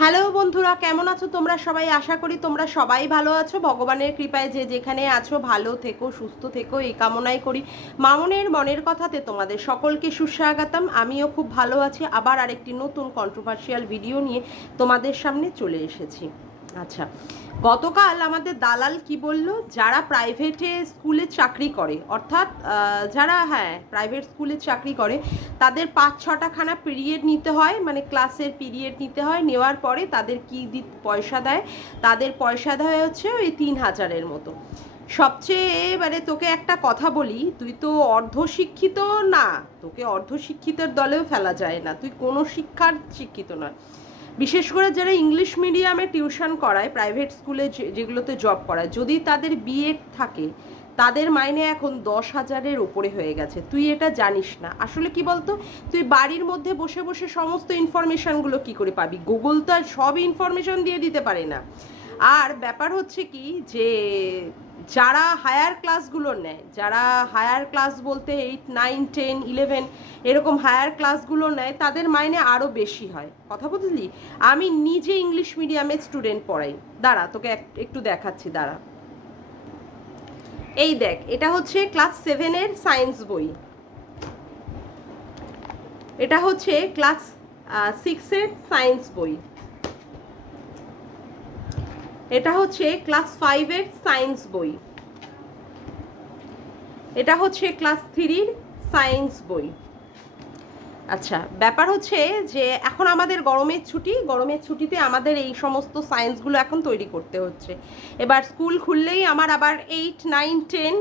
Hello বন্ধুরা, কেমন আছো তোমরা সবাই? আশা করি তোমরা সবাই ভালো আছো। ভগবানের কৃপায় যে যেখানে আছো ভালো থেকো, সুস্থ থেকো, এই কামনাই করি। মামনের মনের কথাতে তোমাদের সকলকে সুস্বাগতম। আমিও খুব ভালো আছি। আবার আরেকটি নতুন কন্ট্রোভার্সিয়াল ভিডিও নিয়ে তোমাদের সামনে চলে এসেছি। আচ্ছা, গতকাল আমাদের দালাল কি বলল, যারা প্রাইভেটে স্কুলে চাকরি করে, অর্থাৎ যারা প্রাইভেট স্কুলে চাকরি করে, তাদের 5-6টা পিরিয়ড নিতে হয়, মানে ক্লাসের পিরিয়ড নিতে হয়। নেওয়ার পরে তাদের কি পয়সা দেয়, তাদের পয়সা দেয় হচ্ছে ওই 3,000-এর মতো। সবচেয়ে মানে তোকে একটা কথা বলি, তুই তো অর্ধশিক্ষিত না, তোকে অর্ধশিক্ষিতের দলেও ফেলা যায় না, তুই কোনো শিক্ষার শিক্ষিত নয়। বিশেষ করে যারা ইংলিশ মিডিয়ামে টিউশন করায়, প্রাইভেট স্কুলে যেগুলোতে জব করায়, যদি তাদের বিএড থাকে, তাদের মাইনে এখন 10,000-এর ওপরে হয়ে গেছে। তুই এটা জানিস না। আসলে কি বলতো, তুই বাড়ির মধ্যে বসে বসে সমস্ত ইনফরমেশানগুলো কি করে পাবি? গুগল তো আর সব ইনফরমেশন দিয়ে দিতে পারে না। আর ব্যাপার হচ্ছে কি, যে যারা হায়ার ক্লাসগুলো নেয়, যারা হায়ার ক্লাস বলতে 8, 9, 10, 11 এরকম হায়ার ক্লাসগুলো নেয়, তাদের মাইনে আরও বেশি হয়। কথা বুঝলি? আমি নিজে ইংলিশ মিডিয়ামের স্টুডেন্ট পড়াই। দাঁড়া, তোকে একটু দেখাচ্ছি, দাঁড়া। এই দেখ, এটা হচ্ছে ক্লাস 7-এর সায়েন্স বই, এটা হচ্ছে ক্লাস 6-এর সায়েন্স বই, এটা হচ্ছে ক্লাস 5-এর সায়েন্স বই, এটা হচ্ছে ক্লাস 3-র সায়েন্স বই। আচ্ছা, ব্যাপার হচ্ছে যে এখন আমাদের গরমের ছুটি, গরমের ছুটিতে আমাদের এই সমস্ত সায়েন্সগুলো এখন তৈরি করতে হচ্ছে। এবার স্কুল খুললেই আমার আবার 8, 9, 10,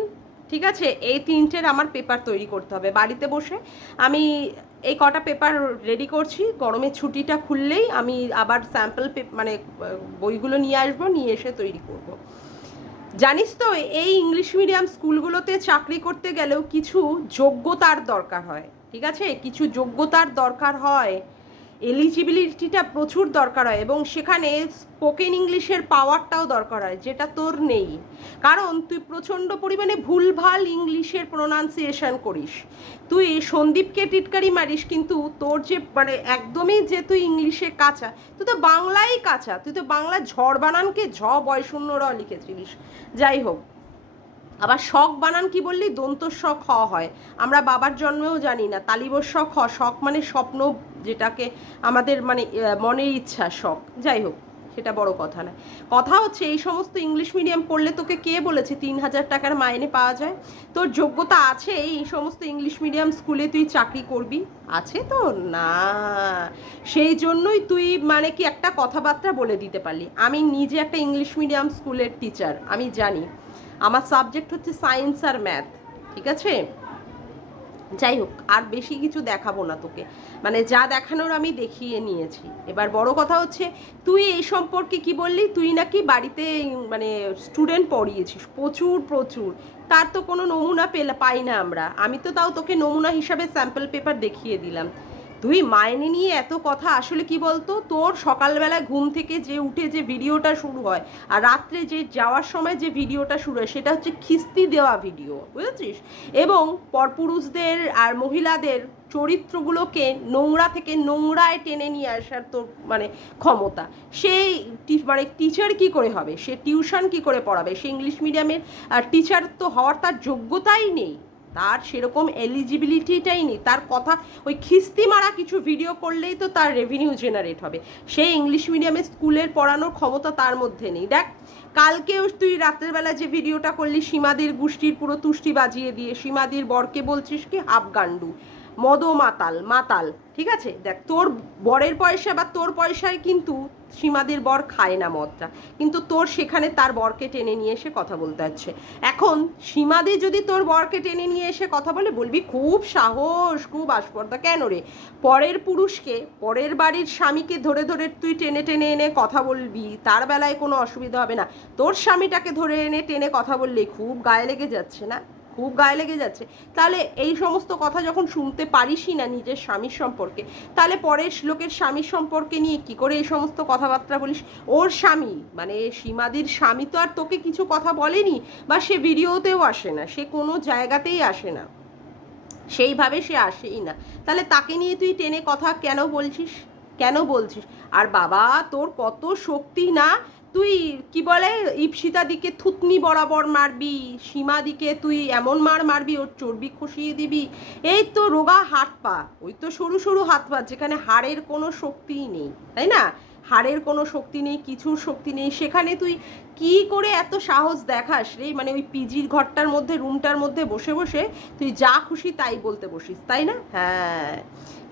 ঠিক আছে, এই 3টের আমার পেপার তৈরি করতে হবে বাড়িতে বসে। আমি এই কটা পেপার রেডি করছি, গরমের ছুটিটা খুললেই আমি আবার স্যাম্পল মানে বইগুলো নিয়ে আসবো, নিয়ে এসে তৈরি করব। জানিস তো, এই ইংলিশ মিডিয়াম স্কুলগুলোতে চাকরি করতে গেলেও কিছু যোগ্যতার দরকার হয়, ঠিক আছে, কিছু যোগ্যতার দরকার হয়, এলিজিবিলিটিটা প্রচুর দরকার হয়, এবং সেখানে স্পোকেন ইংলিশের পাওয়ারটাও দরকার হয়, যেটা তোর নেই। কারণ তুই প্রচণ্ড পরিমাণে ভুলভাল ইংলিশের প্রোনাউন্সিয়েশন করিস। তুই সন্দীপকে টিটকারি মারিস, কিন্তু তোর যে মানে একদমই যে তুই ইংলিশে কাঁচা, তুই তো বাংলাই কাঁচা, তুই তো বাংলা ঝড় বানানকে বয়শূন্য র লিখেছিলিস। যাই হোক, আবার শখ বানান কি বললি? দন্ত শখ হ হয়। আমরা বাবার জন্মেও জানি না, তালিবর শখ হ, শখ মানে স্বপ্ন, যেটাকে আমাদের মানে মনের ইচ্ছা, শখ। যাই হোক, সেটা বড় কথা না। কথা হচ্ছে, এই সমস্ত ইংলিশ মিডিয়াম পড়লে তোকে কে বলেছে 3,000 টাকার মাইনে পাওয়া যায়? তোর যোগ্যতা আছে এই সমস্ত ইংলিশ মিডিয়াম স্কুলে তুই চাকরি করবি? আছে তো না। সেই জন্যই তুই মানে কি একটা কথাবার্তা বলে দিতে পারলি। আমি নিজে একটা ইংলিশ মিডিয়াম স্কুলের টিচার, আমি জানি। আমার সাবজেক্ট হচ্ছে সায়েন্স আর ম্যাথ, ঠিক আছে। যাই হোক, আর বেশি কিছু দেখাবো না তোকে, মানে যা দেখানোর আমি দেখিয়ে নিয়েছি। এবার বড় কথা হচ্ছে, তুই এই সম্পর্কে কি বললি? তুই নাকি বাড়িতে মানে স্টুডেন্ট পড়িয়েছিস প্রচুর প্রচুর, তার তো কোনো নমুনা পাই না আমরা। আমি তো তাও তোকে নমুনা হিসাবে স্যাম্পল পেপার দেখিয়ে দিলাম। তুই মাইনে নিয়ে এত কথা, আসলে কি বলতো, তোর সকালবেলায় ঘুম থেকে যে উঠে যে ভিডিওটা শুরু হয়, আর রাত্রে যে যাওয়ার সময় যে ভিডিওটা শুরু হয়, সেটা হচ্ছে খিস্তি দেওয়া ভিডিও, বুঝেছিস? এবং পরপুরুষদের আর মহিলাদের চরিত্রগুলোকে নোংরা থেকে নোংরায় টেনে নিয়ে আসার তোর মানে ক্ষমতা। সেই মানে টিচার কি করে হবে, সে টিউশন কি করে পড়াবে, সে ইংলিশ মিডিয়ামের টিচার তো হওয়ার তার যোগ্যতাই নেই, তার সেরকম এলিজিবিলিটিটাই নেই। তার কথা ওই খিস্তি মারা কিছু ভিডিও করলেই তো তার রেভিনিউ জেনারেট হবে। সেই ইংলিশ মিডিয়ামে স্কুলের পড়ানোর ক্ষমতা তার মধ্যে নেই। দেখ, কালকেও তুই রাতের বেলা যে ভিডিওটা করলি সীমাদির গোষ্ঠীর পুরো তুষ্টি বাজিয়ে দিয়ে, সীমাদির বরকে বলছিস কি হাফগান্ডু, মাতাল মাতাল, ঠিক আছে। দেখ, তোর বরের পয়সা বা তোর পয়সায় কিন্তু সীমাদির বর খায় না মদটা, কিন্তু তোর সেখানে তার বরকে টেনে নিয়ে এসে কথা বলতে হচ্ছে। এখন সীমাদি যদি তোর বরকে টেনে নিয়ে এসে কথা বলে, বলবি খুব সাহস, খুব আসপর্দা। কেন রে? পরের পুরুষকে, পরের বাড়ির স্বামীকে ধরে ধরে তুই টেনে টেনে এনে কথা বলবি, তার বেলায় কোনো অসুবিধা হবে না। তোর স্বামীটাকে ধরে এনে টেনে কথা বললে খুব গায়ে লেগে যাচ্ছে না? খুব গায়ে লেগে যাচ্ছে। তাহলে এই সমস্ত কথা যখন শুনতে পারিসই না নিজের স্বামীর সম্পর্কে, তাহলে পরের লোকের স্বামীর সম্পর্কে নিয়ে কি করে এই সমস্ত কথাবার্তা বলিস? ওর স্বামী মানে সীমাদির স্বামী তো আর তোকে কিছু কথা বলেনি, বা সে ভিডিওতেও আসে না, সে কোনো জায়গাতেই আসে না, সেইভাবে সে আসেই না। তাহলে তাকে নিয়ে তুই টেনে কথা কেন বলছিস? কেন বলছিস? আর বাবা তোর কত শক্তি না, তুই কি বলে ইপসিতা দিকে থুতনি বরাবর মারবি, সীমা দিকে তুই এমন মারবি ওর চর্বি খসিয়ে দিবি। এই তো রোগা হাত পা, ওই তো সরু সরু হাত পা যেখানে হাড়ের কোনো শক্তিই নেই, তাই না? হাড়ের কোনো শক্তি নেই, কিছুর শক্তি নেই, সেখানে তুই কি করে এত সাহস দেখাস রে? মানে ওই পিজির ঘরটার মধ্যে, রুমটার মধ্যে বসে বসে তুই যা খুশি তাই বলতে বসিস, তাই না? হ্যাঁ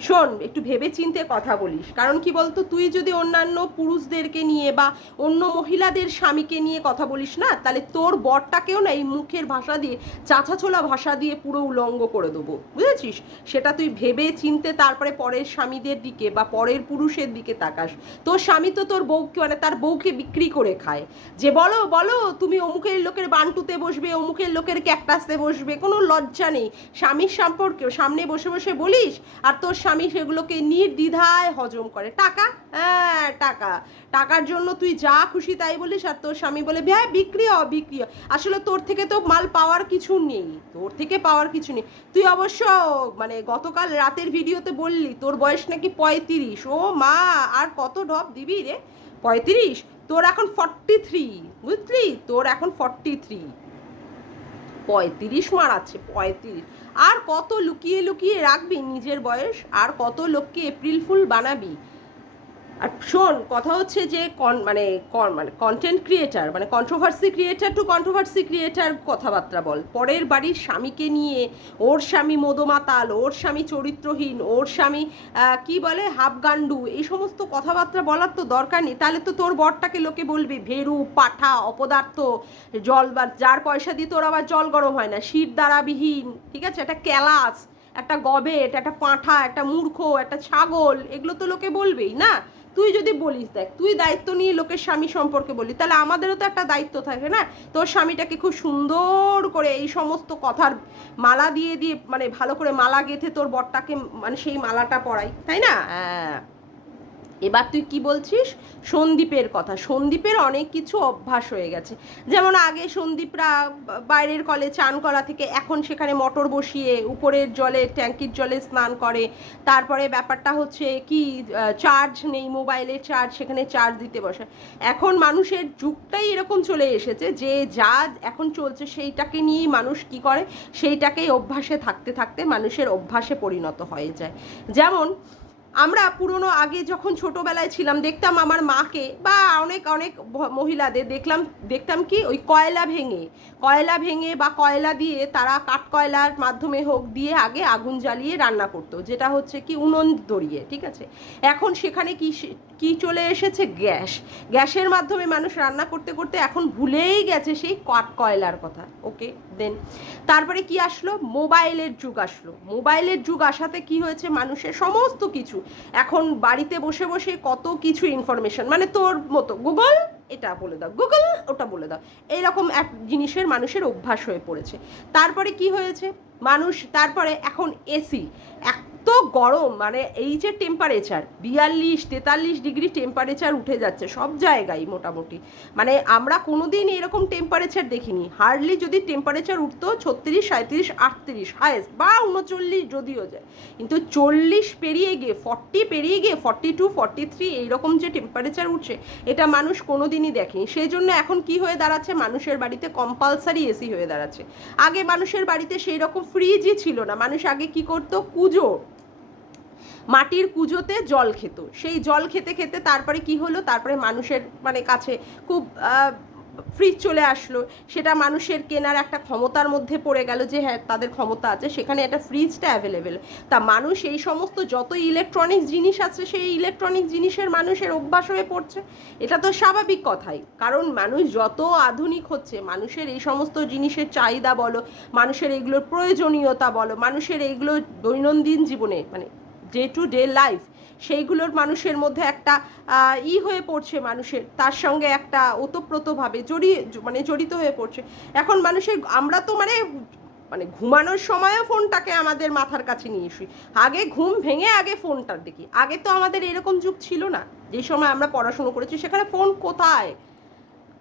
শোন, একটু ভেবে চিন্তে কথা বলিস। কারণ কি বলতো, তুই যদি অন্যান্য পুরুষদেরকে নিয়ে বা অন্য মহিলাদের স্বামীকে নিয়ে কথা বলিস না, তাহলে তোর বরটাকেও না এই মুখের ভাষা দিয়ে, চাঁচাছোলা ভাষা দিয়ে পুরো উলঙ্গ করে দেবো, বুঝেছিস? সেটা তুই ভেবে চিনতে তারপরে পরের স্বামীদের দিকে বা পরের পুরুষের দিকে তাকাস। তোর স্বামী তো তোর বউকে, মানে তার বউকে বিক্রি করে খায়। যে বলো বলো তুমি অমুকের লোকের বান্টুতে বসবে, অমুকের লোকের ক্যাকটাসে বসবে, কোনো লজ্জা নেই। স্বামীর সম্পর্কে সামনে বসে বসে বলিস, আর তোর স্বামী সেগুলোকে নির্দ্বিধায় হজম করে। টাকা, হ্যাঁ টাকা, টাকার জন্য তুই যা খুশি তাই বলিস, আর তোর স্বামী বলে হ্যাঁ বিক্রি হ বিক্রি হ। আসলে তোর থেকে তো মাল পাওয়ার কিছু নেই, তোর থেকে পাওয়ার কিছু নেই। তুই অবশ্য মানে গতকাল রাতের ভিডিওতে বললি তোর বয়স নাকি 35। ও মা, আর কত ঢপ দিবি রে? 35? তোর এখন 43, বুঝলি? তোর এখন 43, 35 মারাচ্ছে, 35। আর কত লুকিয়ে লুকিয়ে রাখবি নিজের বয়স? আর কত লোককে এপ্রিল ফুল বানাবি? আর শোন, কথা হচ্ছে যে মানে কন্টেন্ট ক্রিয়েটার, মানে controversy creator two controversy creator কথাবার্তা বল। পরের বাড়ির স্বামীকে নিয়ে, ওর স্বামী মদমাতাল, ওর স্বামী চরিত্রহীন, ওর স্বামী কি বলে হাফগান্ডু, এই সমস্ত কথাবার্তা বলার তো দরকার নেই। তাহলে তো তোর বরটাকে লোকে বলবে ভেরু, পাঠা, অপদার্থ, জল, বা যার পয়সা দিয়ে তোর আবার জল গরম হয় না, শীত দ্বারাবিহীন, ঠিক আছে, একটা ক্যালাস, একটা গবেট, একটা পাঁঠা, একটা মূর্খ, একটা ছাগল, এগুলো তো লোকে বলবেই না? তুই যদি বলিস, দেখ তুই দায়িত্ব নিয়ে লোকের স্বামী সম্পর্কে বলি, তাহলে আমাদেরও তো একটা দায়িত্ব থাকে না? তোর স্বামীটাকে খুব সুন্দর করে এই সমস্ত কথার মালা দিয়ে দিয়ে, মানে ভালো করে মালা গেঁথে তোর বরটাকে মানে সেই মালাটা পরাই, তাই না? হ্যাঁ। এবার তুই কি বলছিস সন্দীপের কথা? সন্দীপের অনেক কিছু অভ্যাস হয়ে গেছে। যেমন আগে সন্দীপরা বাইরের কলে চান করা থেকে এখন সেখানে মোটর বসিয়ে উপরের জলে, ট্যাঙ্কির জলে স্নান করে। তারপরে ব্যাপারটা হচ্ছে কি, চার্জ নেই, মোবাইলের চার্জ, সেখানে চার্জ দিতে বসে। এখন মানুষের যুগটাই এরকম চলে এসেছে যে যা এখন চলছে সেইটাকে নিয়েই মানুষ কি করে, সেইটাকেই অভ্যাসে থাকতে থাকতে মানুষের অভ্যাসে পরিণত হয়ে যায়। যেমন আমরা পুরনো আগে যখন ছোটবেলায় ছিলাম, দেখতাম আমার মাকে বা অনেক অনেক মহিলাদের দেখতাম কি ওই কয়লা ভেঙে বা কয়লা দিয়ে তারা কাঠ কয়লার মাধ্যমে হোক দিয়ে আগে আগুন জ্বালিয়ে রান্না করতো, যেটা হচ্ছে কি উনুন ধরিয়ে, ঠিক আছে? এখন সেখানে কি কি চলে এসেছে, গ্যাসের মাধ্যমে মানুষ রান্না করতে করতে এখন ভুলেই গেছে সেই কাঠ কয়লার কথা। ওকে, দেন তারপরে কি আসলো, মোবাইলের যুগ আসলো। মোবাইলের যুগ আসাতে কি হয়েছে, মানুষের সমস্ত কিছু এখন বাড়িতে বসে বসে কত কিছু ইনফরমেশন, মানে তোর মতো গুগল এটা বলে দাও, গুগল ওটা বলে দাও, এইরকম এক জিনিসের মানুষের অভ্যাস হয়ে পড়েছে। তারপরে কি হয়েছে, মানুষ তারপরে এখন এসি, এত গরম, মানে এই যে টেম্পারেচার 42-43 ডিগ্রি টেম্পারেচার উঠে যাচ্ছে সব জায়গায় মোটামুটি। মানে আমরা কোনোদিন এরকম টেম্পারেচার দেখিনি। হার্ডলি যদি টেম্পারেচার উঠতো 36, 37, 38 হায়েস্ট, বা 39 যদিও যায়, কিন্তু 40 পেরিয়ে গিয়ে 40 পেরিয়ে গিয়ে 42, 43 এইরকম যে টেম্পারেচার উঠছে, এটা মানুষ কোনোদিনই দেখেনি। সেই জন্য এখন কি হয়ে দাঁড়াচ্ছে, মানুষের বাড়িতে কম্পালসারি এসি হয়ে দাঁড়াচ্ছে। আগে মানুষের বাড়িতে সেই রকম ফ্রিজই ছিল না। মানুষ আগে কি করতো, কুজো, মাটির কুজোতে জল খেত। সেই জল খেতে খেতে তারপরে কি হলো, তারপরে মানুষের মানে কাছে খুব ফ্রিজ চলে আসলো। সেটা মানুষের কেনার একটা ক্ষমতার মধ্যে পড়ে গেল যে হ্যাঁ তাদের ক্ষমতা আছে, সেখানে একটা ফ্রিজটা অ্যাভেলেবেল। তা মানুষ এই সমস্ত যত ইলেকট্রনিক্স জিনিস আছে, সেই ইলেকট্রনিক জিনিসের মানুষের অভ্যাস হয়ে পড়ছে। এটা তো স্বাভাবিক কথাই, কারণ মানুষ যত আধুনিক হচ্ছে, মানুষের এই সমস্ত জিনিসের চাহিদা বলো, মানুষের এইগুলোর প্রয়োজনীয়তা বলো, মানুষের এইগুলো দৈনন্দিন জীবনে মানে ডে টু ডে লাইফ, সেইগুলোর মানুষের মধ্যে একটা হয়ে পড়ছে, মানুষের তার সঙ্গে একটা ওতপ্রোতভাবে জড়িত হয়ে পড়ছে। এখন মানুষের, আমরা তো মানে মানে ঘুমানোর সময়ও ফোনটাকে আমাদের মাথার কাছে নিয়ে শুই। আগে ঘুম ভেঙে আগে ফোনটার দেখি। আগে তো আমাদের এরকম যুগ ছিল না। যে সময় আমরা পড়াশুনো করেছি সেখানে ফোন কোথায়,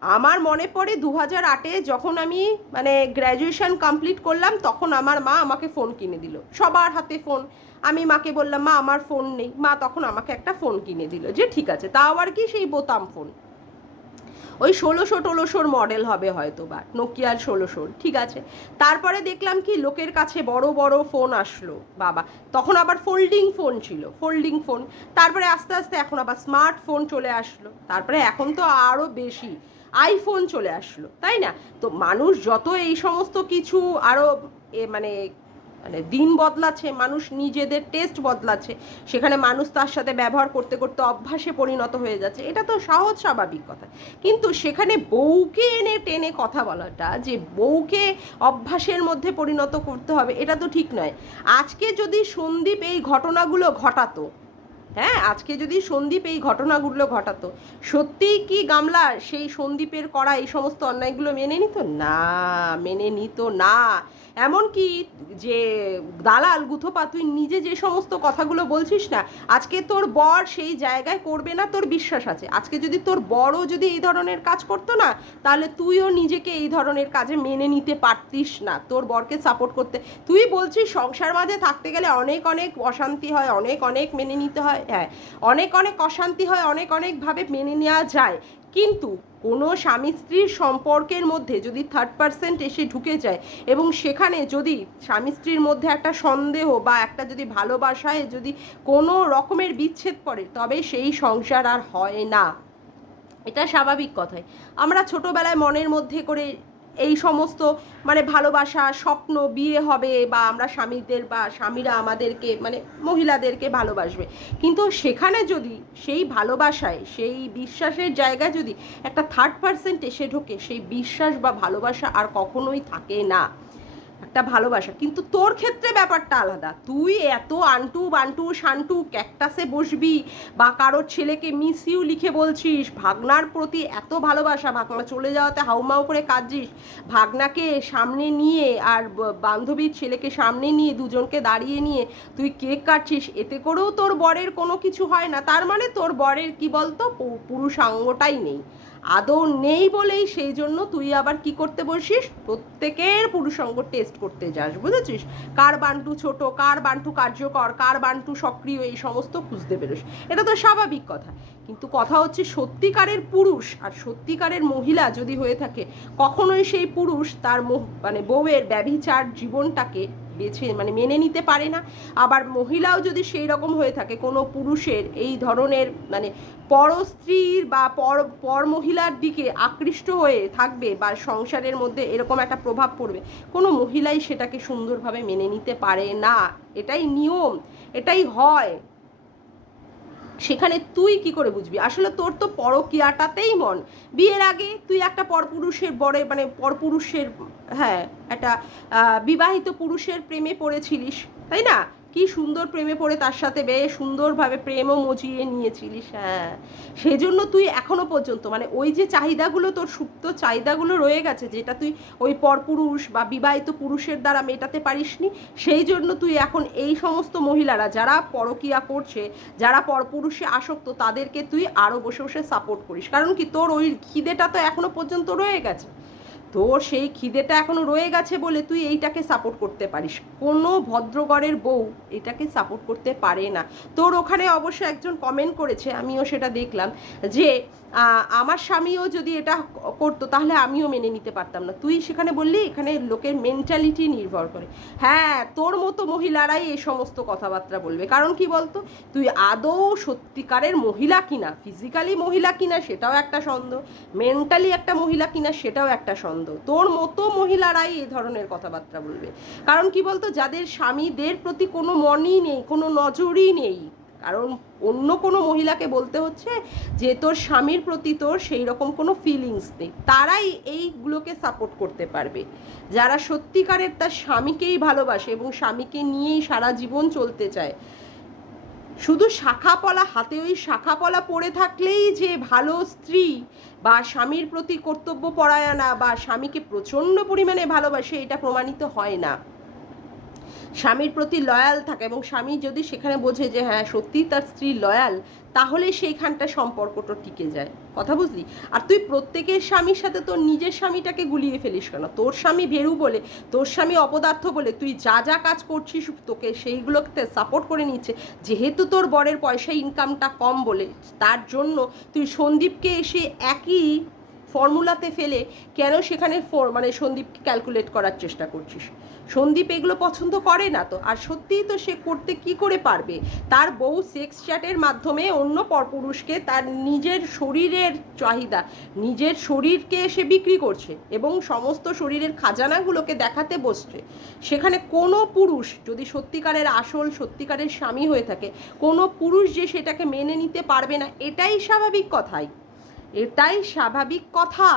আমার মনে পড়ে 2008-এ যখন আমি মানে গ্র্যাজুয়েশন কমপ্লিট করলাম, তখন আমার মা আমাকে ফোন কিনে দিল। সবার হাতে ফোন। আমি মাকে বললাম, মা আমার ফোন নেই। মা তখন আমাকে একটা ফোন কিনে দিল, যে ঠিক আছে, তাও আবার কি সেই বোতাম ফোন, ওই 1600-1600 মডেল হবে হয়তো, বা নোকিয়ার 1600, ঠিক আছে। তারপরে দেখলাম কি লোকের কাছে বড় বড় ফোন আসলো বাবা, তখন আবার ফোল্ডিং ফোন ছিল, ফোল্ডিং ফোন। তারপরে আস্তে আস্তে এখন আবার স্মার্টফোন চলে আসলো, তারপরে এখন তো আরও বেশি আইফোন চলে আসলো, তাই না? তো মানুষ যত এই সমস্ত কিছু আরও মানে মানে দিন বদলাচ্ছে, মানুষ নিজেদের টেস্ট বদলাচ্ছে, সেখানে মানুষ তার সাথে ব্যবহার করতে করতে অভ্যাসে পরিণত হয়ে যাচ্ছে, এটা তো সহজ স্বাভাবিক কথা। কিন্তু সেখানে বউকে এনে টেনে কথা বলাটা, যে বউকে অভ্যাসের মধ্যে পরিণত করতে হবে, এটা তো ঠিক নয়। আজকে যদি সন্দীপ এই ঘটনাগুলো ঘটাতো, হ্যাঁ, আজকে যদি সন্দীপ এই ঘটনাগুলো ঘটাতো, সত্যিই কি গামলা সেই সন্দীপের করা এই সমস্ত অন্যায়গুলো মেনে নিত? না, মেনে নিত না। এমনকি যে দালাল গুথোপা, তুই নিজে যে সমস্ত কথাগুলো বলছিস না, আজকে তোর বর সেই জায়গায় করবে না, তোর বিশ্বাস আছে। আজকে যদি তোর বরও যদি এই ধরনের কাজ করতো না, তাহলে তুইও নিজেকে এই ধরনের কাজে মেনে নিতে পারতিস না, তোর বরকে সাপোর্ট করতে। তুই বলছিস সংসার মাঝে থাকতে গেলে অনেক অনেক অশান্তি হয়, অনেক অনেক মেনে নিতে হয়, হ্যাঁ, অনেক অনেক অশান্তি হয়, অনেক অনেকভাবে মেনে নেওয়া যায়। কিন্তু কোনো স্বামী স্ত্রীর সম্পর্কের মধ্যে যদি থার্ড পার্সেন্ট এসে ঢুকে যায়, এবং সেখানে যদি স্বামী স্ত্রীর মধ্যে একটা সন্দেহ বা একটা যদি ভালোবাসায় যদি কোনো রকমের বিচ্ছেদ পড়ে, তবে সেই সংসার আর হয় না। এটা স্বাভাবিক কথাই। আমরা ছোটোবেলায় মনের মধ্যে করে এই সমস্ত মানে ভালোবাসা, স্বপ্ন, বিয়ে হবে, বা আমরা স্বামীদের বা স্বামীরা আমাদেরকে মানে মহিলাদেরকে ভালোবাসবে, কিন্তু সেখানে যদি সেই ভালোবাসায়, সেই বিশ্বাসের জায়গায় যদি একটা থার্ড পার্সেন্ট এসে ঢোকে, সেই বিশ্বাস বা ভালোবাসা আর কখনোই থাকে না। একটা ভালোবাসা, কিন্তু তোর ক্ষেত্রে ব্যাপারটা আলাদা। তুই এত আন্টু বান্টু শান্টু ক্যাকটাসে বসবি, বা কারোর ছেলেকে মিস ইউ লিখে বলছিস, ভাগনার প্রতি এত ভালোবাসা, ভাগনা চলে যাওয়াতে হাউমাউ করে কাঁদছিস, ভাগনাকে সামনে নিয়ে আর বান্ধবীর ছেলেকে সামনে নিয়ে দুজনকে দাঁড়িয়ে নিয়ে তুই কেক কাটছিস, এতে করেও তোর বরের কোনো কিছু হয় না, তার মানে তোর বরের কি বলতো পুরুষাঙ্গটাই নেই, আদৌ নেই বলেই সেই জন্য তুই আবার কি করতে বসিস, প্রত্যেকের পুরুষাঙ্গ টেস্ট করতে যাস, বুঝেছিস? কার বান্টু ছোট, কার বান্টু কার্যকর, কার বান্টু সক্রিয়, এই সমস্ত খুঁজতে বেরোস। এটা তো স্বাভাবিক কথা। কিন্তু কথা হচ্ছে সত্যিকারের পুরুষ আর সত্যিকারের মহিলা যদি হয়ে থাকে, কখনোই সেই পুরুষ তার মানে বউয়ের ব্যভিচার জীবনটাকে বেছে মানে মেনে নিতে পারে না। আবার মহিলাও যদি সেই রকম হয়ে থাকে, কোনো পুরুষের এই ধরনের মানে পর স্ত্রীর বা পর মহিলার দিকে আকৃষ্ট হয়ে থাকবে, বা সংসারের মধ্যে এরকম একটা প্রভাব পড়বে, কোনো মহিলাই সেটাকে সুন্দরভাবে মেনে নিতে পারে না। এটাই নিয়ম, এটাই হয়। সেখানে তুই কি করে বুঝবি? আসলে তোর তো পরকীয়াটাতেই মন। বিয়ের আগে তুই একটা পরপুরুষের বরে মানে পরপুরুষের, হ্যাঁ, একটা বিবাহিত পুরুষের প্রেমে পড়েছিলিস, তাই না? কি সুন্দর প্রেমে পড়ে তার সাথে বেশ সুন্দরভাবে প্রেমও মজিয়ে নিয়েছিলিস, হ্যাঁ। সেজন্য তুই এখনো পর্যন্ত মানে ওই যে চাহিদাগুলো, তোর সুপ্ত চাহিদাগুলো রয়ে গেছে, যেটা তুই ওই পরপুরুষ বা বিবাহিত পুরুষের দ্বারা মেটাতে পারিসনি, সেই জন্য তুই এখন এই সমস্ত মহিলারা যারা পরকীয়া করছে, যারা পরপুরুষে আসক্ত, তাদেরকে তুই আরও বসে বসে সাপোর্ট করিস। কারণ কি, তোর ওই খিদেটা তো এখনো পর্যন্ত রয়ে গেছে, তোর সেই খিদেটা এখনো রয়ে গেছে বলে তুই এইটাকে সাপোর্ট করতে পারিস। কোনো ভদ্রঘরের বউ এটাকে সাপোর্ট করতে পারে না। তোর ওখানে অবশ্য একজন কমেন্ট করেছে, আমিও সেটা দেখলাম, যে আমার স্বামীও যদি এটা করতো তাহলে আমিও মেনে নিতে পারতাম না। তুই সেখানে বললি এখানে লোকের মেন্টালিটি নির্ভর করে। হ্যাঁ, তোর মতো মহিলারাই এই সমস্ত কথাবার্তা বলবে। কারণ কি বলতো, তুই আদৌ সত্যিকারের মহিলা কিনা, ফিজিক্যালি মহিলা কিনা সেটাও একটা সন্দেহ, মেন্টালি একটা মহিলা কিনা সেটাও একটা সন্দেহ। তোর মতো মহিলারাই এই ধরনের কথাবার্তা বলবে। কারণ কি বলতো, যাদের স্বামীদের প্রতি কোনো মনই নেই, কোনো নজরই নেই, কারণ অন্য কোনো মহিলাকে বলতে হচ্ছে যে তোর স্বামীর প্রতি তোর সেই রকম কোনো ফিলিংস নেই, তারাই এইগুলোকে সাপোর্ট করতে পারবে। যারা সত্যিকারের তার স্বামীকেই ভালোবাসে এবং স্বামীকে নিয়েই সারা জীবন চলতে চায়, শুধু শাখাপলা হাতে ওই শাখাপলা পড়ে থাকলেই যে ভালো স্ত্রী বা স্বামীর প্রতি কর্তব্য পরায়ণা বা স্বামীকে প্রচণ্ড পরিমাণে ভালোবাসে, এটা প্রমাণিত হয় না। স্বামীর প্রতি লয়াল থাকে, এবং স্বামী যদি সেখানে বোঝে যে হ্যাঁ সত্যিই তার স্ত্রী লয়াল, তাহলে সেইখানটা সম্পর্কটা টিকে যায়। কথা বুঝলি? আর তুই প্রত্যেকের স্বামীর সাথে তোর নিজের স্বামীটাকে গুলিয়ে ফেলিস কেন? তোর স্বামী ভেরু বলে, তোর স্বামী অপদার্থ বলে তুই যা যা কাজ করছিস তোকে সেইগুলোকে সাপোর্ট করে নিচ্ছে, যেহেতু তোর বরের পয়সা ইনকামটা কম বলে, তার জন্য তুই সন্দীপকে এসে একই ফর্মুলাতে ফেলে কেন সেখানে মানে সন্দীপকে ক্যালকুলেট করার চেষ্টা করছিস? সন্দীপ এগুলো পছন্দ করে না তো, আর সত্যিই তো সে করতে কি করে পারবে? তার বউ সেক্স চ্যাটের মাধ্যমে অন্য পরপুরুষকে তার নিজের শরীরের চাহিদা, নিজের শরীরকে সে বিক্রি করছে এবং সমস্ত শরীরের খাজানাগুলোকে দেখাতে বসছে। সেখানে কোনো পুরুষ যদি সত্যিকারের আসল সত্যিকারের স্বামী হয়ে থাকে, কোনো পুরুষ যে সেটাকে মেনে নিতে পারবে না, এটাই স্বাভাবিক কথাই, এটাই স্বাভাবিক কথা।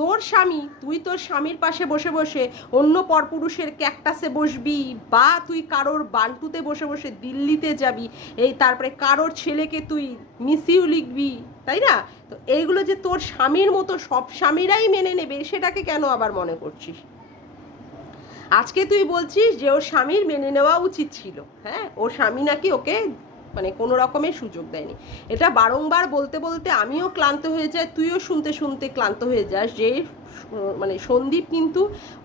তোর স্বামী, তুই তোর স্বামীর পাশে বসে বসে অন্য পরপুরুষের ক্যাকটাসে বসবি, বা তুই কারোর বান্টুতে বসে বসে দিল্লিতে যাবি, এই তারপরে কারোর ছেলেকে তুই মিস ইউ লিখবি, তাই না? তো এইগুলো যে তোর স্বামীর মতো সব স্বামীরাই মেনে নেবে, সেটাকে কেন আবার মনে করছিস? আজকে তুই বলছিস যে ওর স্বামীর মেনে নেওয়া উচিত ছিল, হ্যাঁ, ওর স্বামী নাকি ওকে মানে কোনো রকমের সুযোগ দেয়নি। এটা বারংবার বলতে বলতে আমিও ক্লান্ত হয়ে যাই, তুইও শুনতে শুনতে ক্লান্ত হয়ে যাস যে মানে সন্দীপ কিন্তু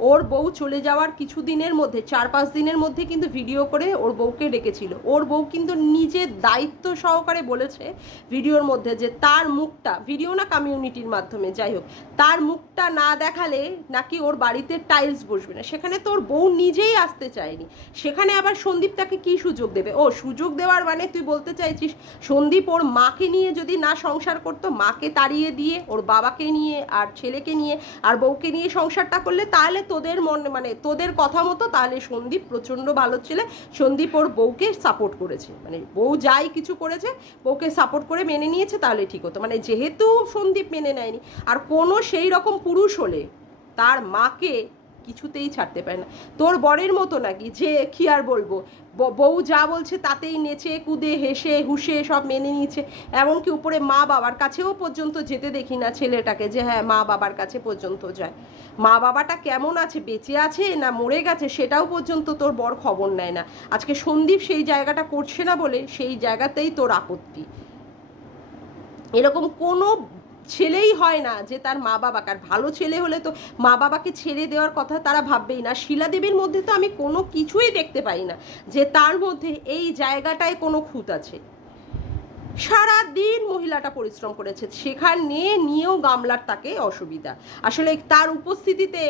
ওর বউ চলে যাওয়ার কিছু দিনের মধ্যে, 4-5 দিনের মধ্যে কিন্তু ভিডিও করে ওর বউকে ডেকেছিল। ওর বউ কিন্তু নিজের দায়িত্ব সহকারে বলেছে ভিডিওর মধ্যে যে তার মুখটা, ভিডিও না কমিউনিটির মাধ্যমে যাই হোক, তার মুখটা না দেখালে নাকি ওর বাড়িতে টাইলস বসবে না। সেখানে তোর বউ নিজেই আসতে চায়নি, সেখানে আবার সন্দীপ তাকে কী সুযোগ দেবে? ও সুযোগ দেওয়ার মানে তুই বলতে চাইছিস সন্দীপ ওর মাকে নিয়ে যদি না সংসার করতো, মাকে তাড়িয়ে দিয়ে ওর বাবাকে নিয়ে আর ছেলেকে নিয়ে আর বউকে নিয়ে সংসারটা করলে, তাহলে তোদের মনে মানে তোদের কথা মতো তাহলে সন্দীপ প্রচণ্ড ভালো ছেলে, সন্দীপ ওর বউকে সাপোর্ট করেছে, মানে বউ যাই কিছু করেছে বউকে সাপোর্ট করে মেনে নিয়েছে, তাহলে ঠিক হতো। মানে যেহেতু সন্দীপ মেনে নেয়নি, আর কোনো সেই রকম পুরুষ হলে তার মাকে কিছুতেই ছাড়তে পারে না। তোর বরের মতো নাকি যে কি আর বলবো, বউ যা বলছে তাতেই নেচে কুদে হেসে হুসে সব মেনে নিচ্ছে, এমনকি উপরে মা বাবার কাছেও পর্যন্ত যেতে দেখি না ছেলেটাকে, যে হ্যাঁ মা বাবার কাছে পর্যন্ত যায়। মা বাবাটা কেমন আছে, বেঁচে আছে না মরে গেছে, সেটাও পর্যন্ত তোর বর খবর নেয় না। আজকে সন্দীপ সেই জায়গাটা করছে না বলে সেই জায়গাতেই তোর আপত্তি। এরকম কোনো ছেলেই হয় না যে তার মা বাবাকে, আর ভালো ছেলে হলে তো মা বাবাকে ছেড়ে দেওয়ার কথা তারা ভাববেই না। শিলা দেবীর মধ্যে তো আমি কোনো কিছুই দেখতে পাই না যে তার মধ্যে এই জায়গাটায় কোনো খুঁত আছে। সারা দিন মহিলাটা পরিশ্রম করেছে, সেখানে নিয়েও গামলার তাকে অসুবিধা। আসলে তার উপস্থিতিতে,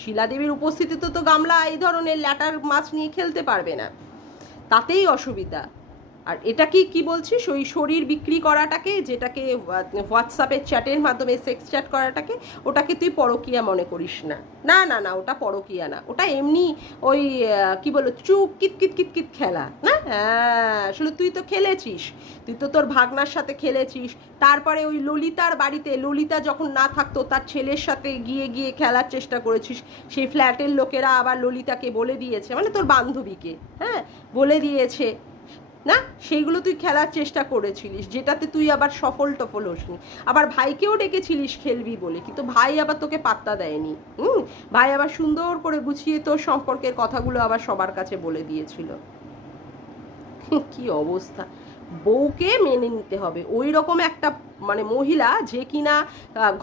শিলা দেবীর উপস্থিতিতে তো গামলা এই ধরনের ল্যাটার মাছ নিয়ে খেলতে পারবে না, তাতেই অসুবিধা। আর এটা কি বলছিস, ওই শরীর বিক্রি করাটাকে, যেটাকে হোয়াটসঅ্যাপের চ্যাটের মাধ্যমে সেক্স চ্যাট করাটাকে, ওটাকে তুই পরকীয়া মনে করিস না। না না না, ওটা পরকীয়া না, ওটা এমনি ওই কি বলো চুপ কিত কিত কিত কিত খেলা না। হ্যাঁ আসলে তুই তো খেলেছিস, তুই তো তোর ভাগনার সাথে খেলেছিস, তারপরে ওই ললিতার বাড়িতে ললিতা যখন না থাকতো তার ছেলের সাথে গিয়ে গিয়ে খেলার চেষ্টা করেছিস। সেই ফ্ল্যাটের লোকেরা আবার ললিতাকে বলে দিয়েছে, মানে তোর বান্ধবীকে, হ্যাঁ বলে দিয়েছে না, সেইগুলো তুই খেলার চেষ্টা করেছিলিস, যেটাতে তুই আবার সফল হোসনি। আবার ভাইকেও ডেকেছিলিস খেলবি বলে, কিন্তু ভাই আবার তোকে পাত্তা দেয়নি। ভাই আবার সুন্দর করে গুছিয়ে তোর সম্পর্কের কথাগুলো আবার সবার কাছে বলে দিয়েছিল। কি অবস্থা! বউকে মেনে নিতে হবে, ওই রকম একটা মানে মহিলা যে কিনা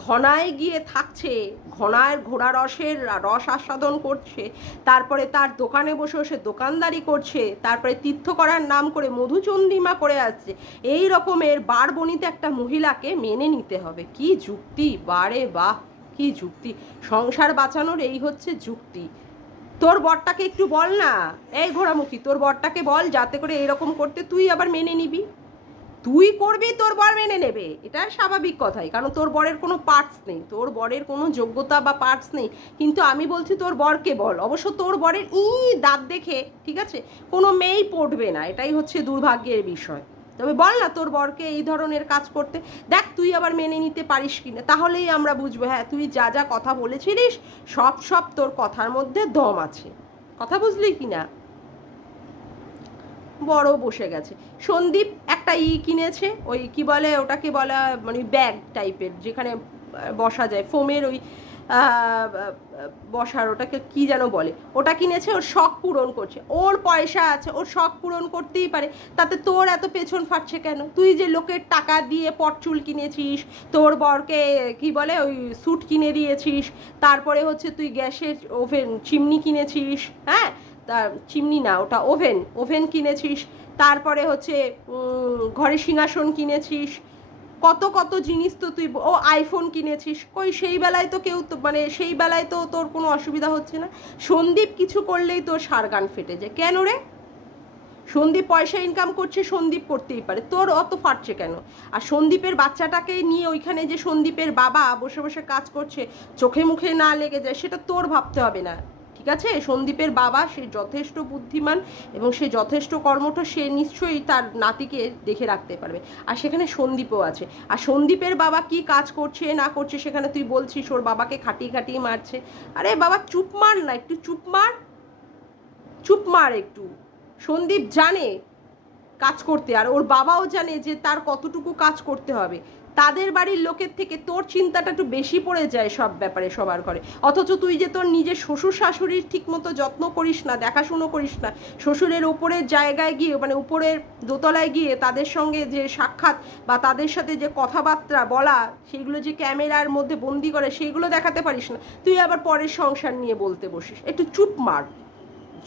ঘনায় গিয়ে থাকছে, ঘনায় ঘোড়া রস আস্বাদন করছে, তারপরে তার দোকানে বসে বসে দোকানদারি করছে, তারপরে তীর্থ করার নাম করে মধুচন্দ্রিমা করে আসছে, এই রকমের বারবনিতে একটা মহিলাকে মেনে নিতে হবে। কি যুক্তি! বারে বাহ, কি যুক্তি! সংসার বাঁচানোর এই হচ্ছে যুক্তি। তোর বরটাকে একটু বল না, এই ঘোড়ামুখী, তোর বরটাকে বল যাতে করে এরকম করতে তুই আবার মেনে নিবি। তুই করবি, তোর বর মেনে নেবে, এটা স্বাভাবিক কথাই, কারণ তোর বরের কোনো পার্টস নেই, তোর বরের কোনো যোগ্যতা বা পার্টস নেই। কিন্তু আমি বলছি তোর বরকে বল, অবশ্য তোর বরের দাঁত দেখে ঠিক আছে কোনো মেয়েই পড়বে না, এটাই হচ্ছে দুর্ভাগ্যের বিষয়। তবে বল না তোর বরকে এই ধরনের কাজ করতে, দেখ তুই আবার মেনে নিতে পারিস কিনা, তাহলেই আমরা বুঝবো হ্যাঁ তুই যা যা কথা বলেছিলিস সব তোর কথার মধ্যে দম আছে। কথা বুঝলি কিনা? বড় বসে গেছে। সন্দীপ একটা কিনেছে, ওই কি বলে ওটাকে বলা, মানে ব্যাগ টাইপের, যেখানে বসা যায়, ফোমের ওই বসার, ওটাকে কি যেন বলে, ওটা কিনেছে, ওর শখ পূরণ করছে, ওর পয়সা আছে, ওর শখ পূরণ করতেই পারে, তাতে তোর এত পেছন ফাটছে কেন? তুই যে লোকের টাকা দিয়ে পটচুল কিনেছিস, তোর বরকে কি বলে ওই স্যুট কিনে দিয়েছিস, তারপরে হচ্ছে তুই গ্যাসের ওভেন চিমনি কিনেছিস, হ্যাঁ, তা চিমনি না ওটা ওভেন, ওভেন কিনেছিস, তারপরে হচ্ছে ঘরে সিংহাসন কিনেছিস, কত কত জিনিস তো তুই, ও আইফোন কিনেছিস, কই সেই বেলায় তো কেউ তো মানে সেই বেলায় তো তোর কোনো অসুবিধা হচ্ছে না। সন্দীপ কিছু করলেই তোর সারগান ফেটে যায়, কেন রে? সন্দীপ পয়সা ইনকাম করছে, সন্দীপ করতেই পারে, তোর অত ফাটছে কেন? আর সন্দীপের বাচ্চাটাকে নিয়ে ওইখানে যে সন্দীপের বাবা বসে বসে কাজ করছে, চোখে মুখে না লেগে যায়, সেটা তোর ভাবতে হবে না, ঠিক আছে? সন্দীপের বাবা সে যথেষ্ট বুদ্ধিমান এবং সে যথেষ্ট কর্মঠ, সে নিশ্চয়ই তার নাতিকে দেখে রাখতে পারবে। আর সেখানে সন্দীপও আছে, আর সন্দীপের বাবা কি কাজ করছে না করছে সেখানে তুই বলছিস ওর বাবাকে খাটিয়ে খাটিয়ে মারছে। আরে বাবা চুপ মার না, একটু চুপ মার, চুপ মার একটু। সন্দীপ জানে কাজ করতে, আর ওর বাবাও জানে যে তার কতটুকু কাজ করতে হবে। তাদের বাড়ির লোকের থেকে তোর চিন্তাটা একটু বেশি পড়ে যায় সব ব্যাপারে, সবার ঘরে। অথচ তুই যে তোর নিজের শ্বশুর শাশুড়ির ঠিক মতো যত্ন করিস না, দেখাশুনো করিস না, শ্বশুরের ওপরের জায়গায় গিয়ে মানে উপরের দোতলায় গিয়ে তাদের সঙ্গে যে সাক্ষাৎ বা তাদের সাথে যে কথাবার্তা বলা, সেগুলো যে ক্যামেরার মধ্যে বন্দি করে সেইগুলো দেখাতে পারিস না, তুই আবার পরের সংসার নিয়ে বলতে বসিস। একটু চুপ মার,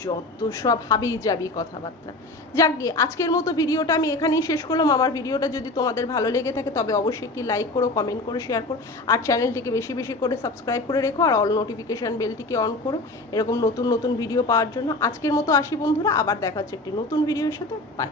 যত সব হাবি যাবি কথাবার্তা। যাক গিয়ে আজকের মতো ভিডিওটা আমি এখানেই শেষ করলাম। আমার ভিডিওটা যদি তোমাদের ভালো লেগে থাকে তবে অবশ্যই একটি লাইক করো, কমেন্ট করো, শেয়ার করো, আর চ্যানেলটিকে বেশি বেশি করে সাবস্ক্রাইব করে রেখো, আর অল নোটিফিকেশান বেলটিকে অন করো এরকম নতুন নতুন ভিডিও পাওয়ার জন্য। আজকের মতো আসি বন্ধুরা, আবার দেখা হচ্ছে একটি নতুন ভিডিওর সাথে। বাই।